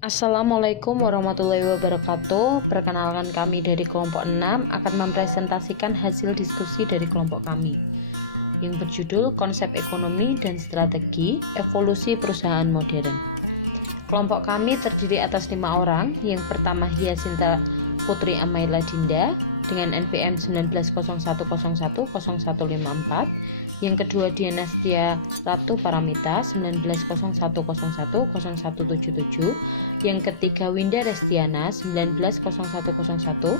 Assalamualaikum warahmatullahi wabarakatuh. Perkenalkan, kami dari kelompok 6 akan mempresentasikan hasil diskusi dari kelompok kami yang berjudul Konsep Ekonomi dan Strategi Evolusi Perusahaan Modern. Kelompok kami terdiri atas 5 orang. Yang pertama, Hyasinta Putri Amaila Dinda dengan NPM 1901010154. Yang kedua, Diana Setia Ratu Paramita 1901010177. Yang ketiga, Winda Restiana 1901010181.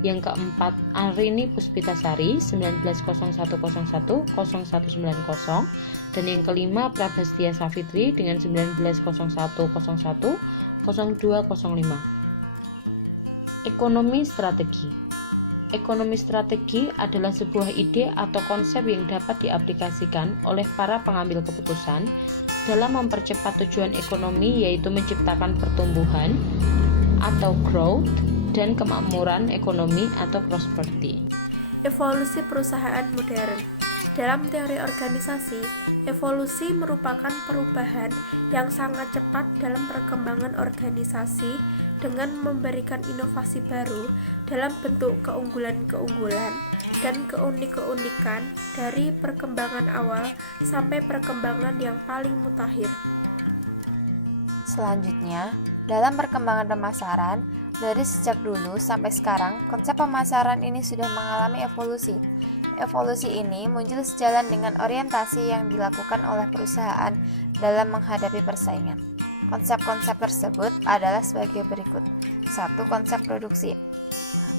Yang keempat, Arini Puspitasari 1901010190. Dan yang kelima, Prabastia Safitri dengan 1901010205. Ekonomi strategi. Ekonomi strategi adalah sebuah ide atau konsep yang dapat diaplikasikan oleh para pengambil keputusan dalam mempercepat tujuan ekonomi, yaitu menciptakan pertumbuhan atau growth dan kemakmuran ekonomi atau prosperity. Evolusi perusahaan modern. Dalam teori organisasi, evolusi merupakan perubahan yang sangat cepat dalam perkembangan organisasi dengan memberikan inovasi baru dalam bentuk keunggulan-keunggulan dan keunik-keunikan dari perkembangan awal sampai perkembangan yang paling mutakhir. Selanjutnya, dalam perkembangan pemasaran, dari sejak dulu sampai sekarang, konsep pemasaran ini sudah mengalami evolusi. Evolusi ini muncul sejalan dengan orientasi yang dilakukan oleh perusahaan dalam menghadapi persaingan. Konsep-konsep tersebut adalah sebagai berikut. 1. Konsep produksi.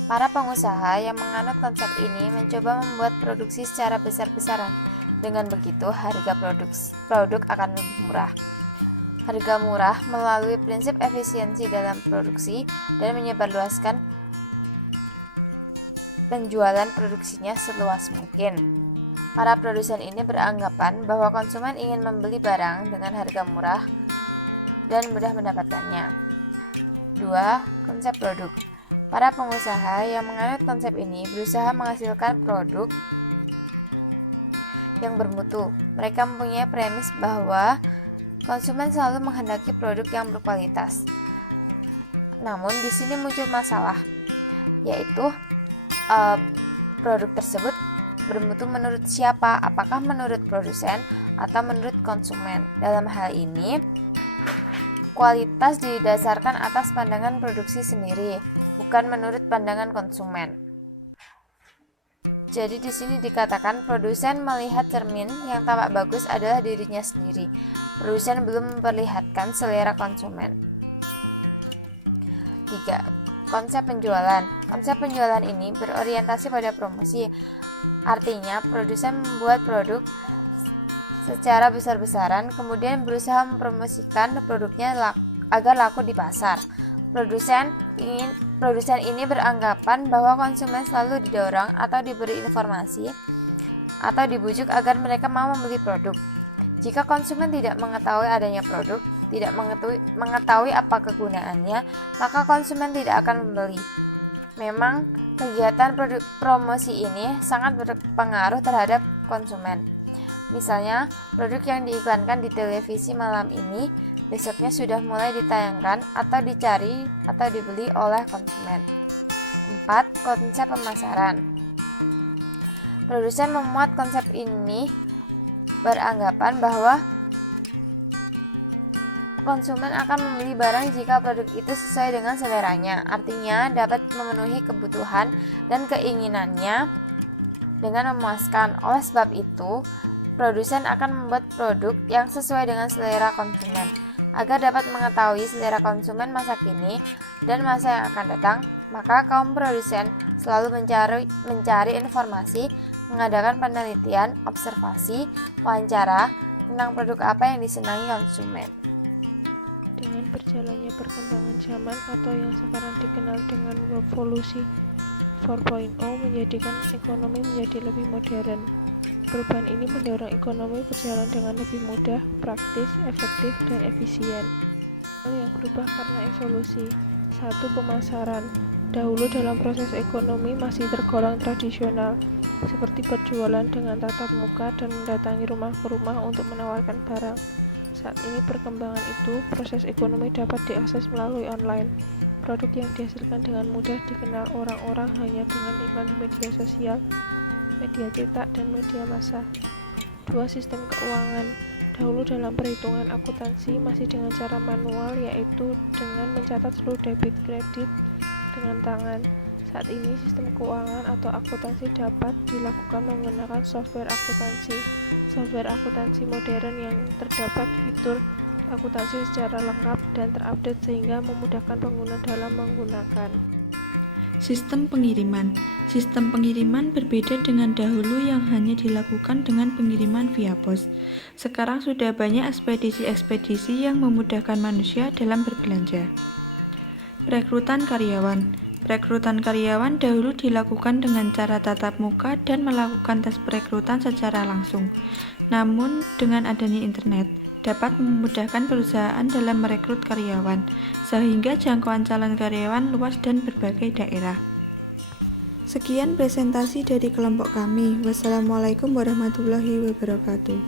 Para pengusaha yang menganut konsep ini mencoba membuat produksi secara besar-besaran. Dengan begitu, harga produk akan lebih murah. Harga murah melalui prinsip efisiensi dalam produksi dan menyebarluaskan penjualan produksinya seluas mungkin. Para produsen ini beranggapan bahwa konsumen ingin membeli barang dengan harga murah dan mudah mendapatkannya. 2. Konsep produk. Para pengusaha yang menganut konsep ini berusaha menghasilkan produk yang bermutu. Mereka mempunyai premis bahwa konsumen selalu menghendaki produk yang berkualitas. Namun di sini muncul masalah, yaitu produk tersebut bermutu menurut siapa? Apakah menurut produsen atau menurut konsumen? Dalam hal ini, kualitas didasarkan atas pandangan produksi sendiri, bukan menurut pandangan konsumen. Jadi di sini dikatakan produsen melihat cermin yang tampak bagus adalah dirinya sendiri. Produsen belum memperlihatkan selera konsumen. 3. Konsep penjualan. Konsep penjualan ini berorientasi pada promosi. Artinya, produsen membuat produk secara besar-besaran, kemudian berusaha mempromosikan produknya agar laku di pasar. Produsen ini beranggapan bahwa konsumen selalu didorong atau diberi informasi atau dibujuk agar mereka mau membeli produk. Jika konsumen tidak mengetahui adanya produk, tidak mengetahui apa kegunaannya, maka konsumen tidak akan membeli. Memang, kegiatan promosi ini sangat berpengaruh terhadap konsumen. Misalnya, produk yang diiklankan di televisi malam ini, besoknya sudah mulai ditayangkan atau dicari atau dibeli oleh konsumen. 4. Konsep pemasaran. Produsen memuat konsep ini beranggapan bahwa konsumen akan membeli barang jika produk itu sesuai dengan seleranya, artinya dapat memenuhi kebutuhan dan keinginannya dengan memuaskan. Oleh sebab itu, produsen akan membuat produk yang sesuai dengan selera konsumen. Agar dapat mengetahui selera konsumen masa kini dan masa yang akan datang, maka kaum produsen selalu mencari informasi, mengadakan penelitian, observasi, wawancara tentang produk apa yang disenangi konsumen. Dengan berjalannya perkembangan zaman atau yang sekarang dikenal dengan revolusi 4.0 menjadikan ekonomi menjadi lebih modern. Perubahan ini mendorong ekonomi berjalan dengan lebih mudah, praktis, efektif, dan efisien. Hal yang berubah karena evolusi. 1. Pemasaran. Dahulu dalam proses ekonomi masih tergolong tradisional, seperti berjualan dengan tatap muka dan mendatangi rumah ke rumah untuk menawarkan barang. Saat ini perkembangan itu, proses ekonomi dapat diakses melalui online. Produk yang dihasilkan dengan mudah dikenal orang-orang hanya dengan iklan di media sosial, media cetak, dan media massa. 2. Sistem keuangan. Dahulu dalam perhitungan akuntansi masih dengan cara manual, yaitu dengan mencatat seluruh debit kredit dengan tangan. Saat ini sistem keuangan atau akuntansi dapat dilakukan menggunakan software akuntansi. Software akuntansi modern yang terdapat fitur akuntansi secara lengkap dan terupdate sehingga memudahkan pengguna dalam menggunakan. Sistem pengiriman. Sistem pengiriman berbeda dengan dahulu yang hanya dilakukan dengan pengiriman via pos. Sekarang sudah banyak ekspedisi-ekspedisi yang memudahkan manusia dalam berbelanja. Perekrutan karyawan. Perekrutan karyawan dahulu dilakukan dengan cara tatap muka dan melakukan tes perekrutan secara langsung. Namun, dengan adanya internet, dapat memudahkan perusahaan dalam merekrut karyawan, sehingga jangkauan calon karyawan luas dan berbagai daerah. Sekian presentasi dari kelompok kami. Wassalamualaikum warahmatullahi wabarakatuh.